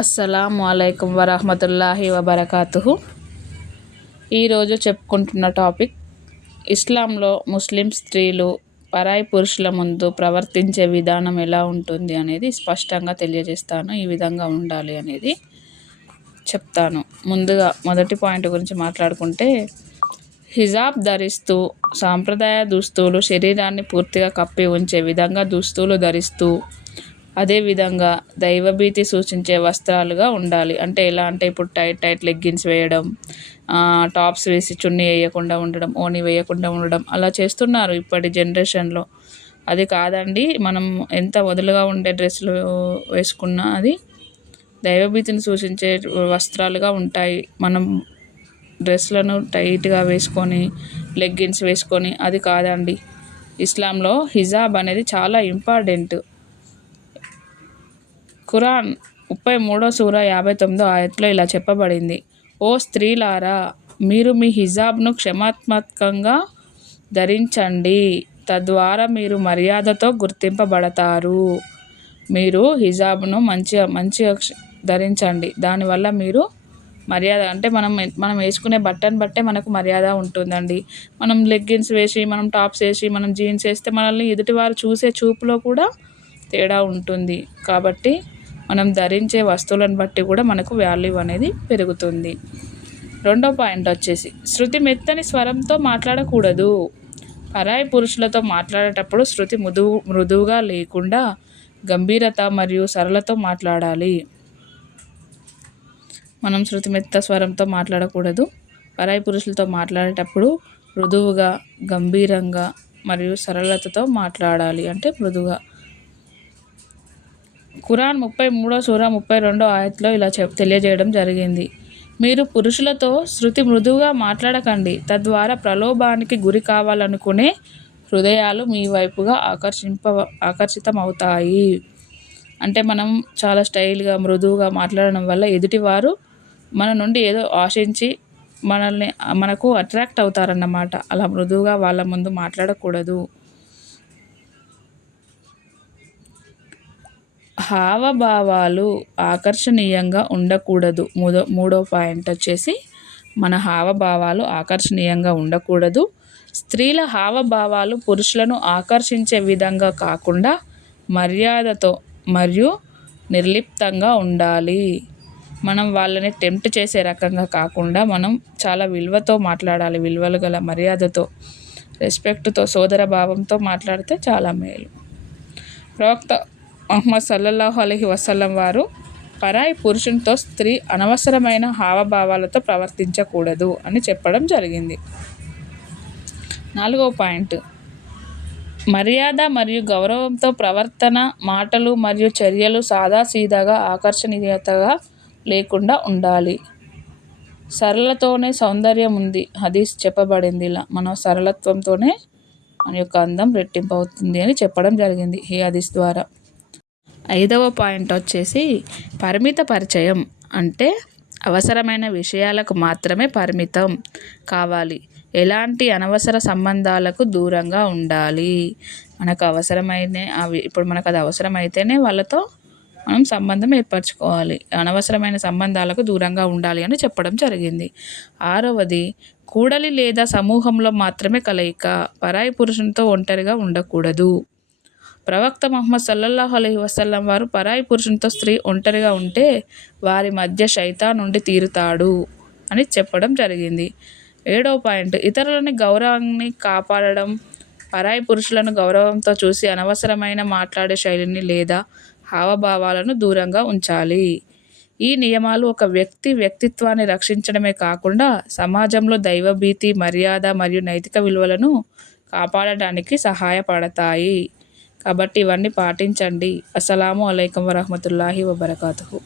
అస్సలాము అలైకుం వరహమతుల్లాహి వబర్కాతుహు. ఈరోజు చెప్పుకుంటున్న టాపిక్ ఇస్లాంలో ముస్లిం స్త్రీలు పరాయి పురుషుల ముందు ప్రవర్తించే విధానం ఎలా ఉంటుంది అనేది స్పష్టంగా తెలియజేస్తాను. ఈ విధంగా ఉండాలి అనేది చెప్తాను. ముందుగా మొదటి పాయింట్ గురించి మాట్లాడుకుంటే, హిజాబ్ ధరిస్తూ సాంప్రదాయ దుస్తులు శరీరాన్ని పూర్తిగా కప్పి ఉంచే విధంగా దుస్తులు ధరిస్తూ, అదేవిధంగా దైవభీతి సూచించే వస్త్రాలుగా ఉండాలి. అంటే ఎలా అంటే ఇప్పుడు టైట్ లెగ్గిన్స్ వేయడం, టాప్స్ వేసి చున్నీ వేయకుండా ఉండడం, ఓని వేయకుండా ఉండడం, అలా చేస్తున్నారు ఇప్పటి జనరేషన్లో. అది కాదండి, మనం ఎంత వదులుగా ఉండే డ్రెస్సులు వేసుకున్నా అది దైవభీతిని సూచించే వస్త్రాలుగా ఉంటాయి. మనం డ్రెస్లను టైట్గా వేసుకొని లెగ్గిన్స్ వేసుకొని అది కాదండి. ఇస్లాంలో హిజాబ్ అనేది చాలా ఇంపార్టెంట్. ఖురాన్ 33వ సూరా 59వ ఆయత్లో ఇలా చెప్పబడింది: ఓ స్త్రీలారా, మీరు మీ హిజాబ్ను క్షమాత్మకంగా ధరించండి, తద్వారా మీరు మర్యాదతో గుర్తింపబడతారు. మీరు హిజాబ్ను మంచిగా ధరించండి, దానివల్ల మీరు మర్యాద అంటే మనం వేసుకునే బట్టను బట్టే మనకు మర్యాద ఉంటుందండి. మనం లెగ్గిన్స్ వేసి, మనం టాప్స్ వేసి, మనం జీన్స్ వేస్తే మనల్ని ఎదుటివారు చూసే చూపులో కూడా తేడా ఉంటుంది. కాబట్టి మనం ధరించే వస్తువులను బట్టి కూడా మనకు వాల్యూ అనేది పెరుగుతుంది. రెండో పాయింట్ వచ్చేసి, శృతి మెత్తని స్వరంతో మాట్లాడకూడదు. పరాయి పురుషులతో మాట్లాడేటప్పుడు శృతి మృదువుగా లేకుండా గంభీరత మరియు సరళతో మాట్లాడాలి. మనం శృతి మెత్త స్వరంతో మాట్లాడకూడదు. పరాయి పురుషులతో మాట్లాడేటప్పుడు మృదువుగా, గంభీరంగా మరియు సరళతతో మాట్లాడాలి, అంటే మృదువుగా. ఖురాన్ 33వ సూరా 32వ ఆయత్లో ఇలా తెలియజేయడం జరిగింది: మీరు పురుషులతో శృతి మృదువుగా మాట్లాడకండి, తద్వారా ప్రలోభానికి గురి కావాలనుకునే హృదయాలు మీ వైపుగా ఆకర్షితమవుతాయి. అంటే మనం చాలా స్టైల్గా మృదువుగా మాట్లాడడం వల్ల ఎదుటివారు మన నుండి ఏదో ఆశించి మనకు అట్రాక్ట్ అవుతారన్నమాట. అలా మృదువుగా వాళ్ళ ముందు మాట్లాడకూడదు. హావభావాలు ఆకర్షణీయంగా ఉండకూడదు. మూడో పాయింట్ వచ్చేసి, మన హావభావాలు ఆకర్షణీయంగా ఉండకూడదు. స్త్రీల హావభావాలు పురుషులను ఆకర్షించే విధంగా కాకుండా మర్యాదతో మరియు నిర్లిప్తంగా ఉండాలి. మనం వాళ్ళని టెంప్ట్ చేసే రకంగా కాకుండా మనం చాలా విలువతో మాట్లాడాలి. విలువలు గల మర్యాదతో, రెస్పెక్ట్తో, సోదర భావంతో మాట్లాడితే చాలా మేలు. ప్రవక్త ముహమ్మద్ సల్లల్లాహు అలైహి వసల్లం వారు పరాయి పురుషునితో స్త్రీ అనవసరమైన హావభావాలతో ప్రవర్తించకూడదు అని చెప్పడం జరిగింది. 4వ పాయింట్, మర్యాద మరియు గౌరవంతో ప్రవర్తన, మాటలు మరియు చర్యలు సాదాసీదాగా, ఆకర్షణీయతగా లేకుండా ఉండాలి. సరళతోనే సౌందర్యం ఉంది. హదీస్ చెప్పబడింది ఇలా: మన సరళత్వంతోనే మన యొక్క అందం రెట్టింపు అవుతుంది అని చెప్పడం జరిగింది ఈ హదీస్ ద్వారా. 5వ పాయింట్ వచ్చేసి, పరిమిత పరిచయం. అంటే అవసరమైన విషయాలకు మాత్రమే పరిమితం కావాలి. ఎలాంటి అనవసర సంబంధాలకు దూరంగా ఉండాలి. మనకు అవసరమైన ఇప్పుడు మనకు అది అవసరమైతేనే వాళ్ళతో మనం సంబంధం ఏర్పరచుకోవాలి. అనవసరమైన సంబంధాలకు దూరంగా ఉండాలి అని చెప్పడం జరిగింది. 6వది, కూడలి లేదా సమూహంలో మాత్రమే కలయిక. పరాయి పురుషునితో ఒంటరిగా ఉండకూడదు. ప్రవక్త ముహమ్మద్ సల్లల్లాహు అలైహి వసల్లం వారు పరాయి పురుషునితో స్త్రీ ఒంటరిగా ఉంటే వారి మధ్య శైతాన్ నుండి తీరుతాడు అని చెప్పడం జరిగింది. 7వ పాయింట్, ఇతరులని గౌరవాన్ని కాపాడడం. పరాయి పురుషులను గౌరవంతో చూసి అనవసరమైన మాట్లాడే శైలిని లేదా హావభావాలను దూరంగా ఉంచాలి. ఈ నియమాలు ఒక వ్యక్తిత్వాన్ని రక్షించడమే కాకుండా సమాజంలో దైవభీతి, మర్యాద మరియు నైతిక విలువలను కాపాడడానికి సహాయపడతాయి. కాబట్టి ఇవన్నీ పాటించండి. అస్సలాము అలైకుం వరహమతుల్లాహి వబర్కాతుహు.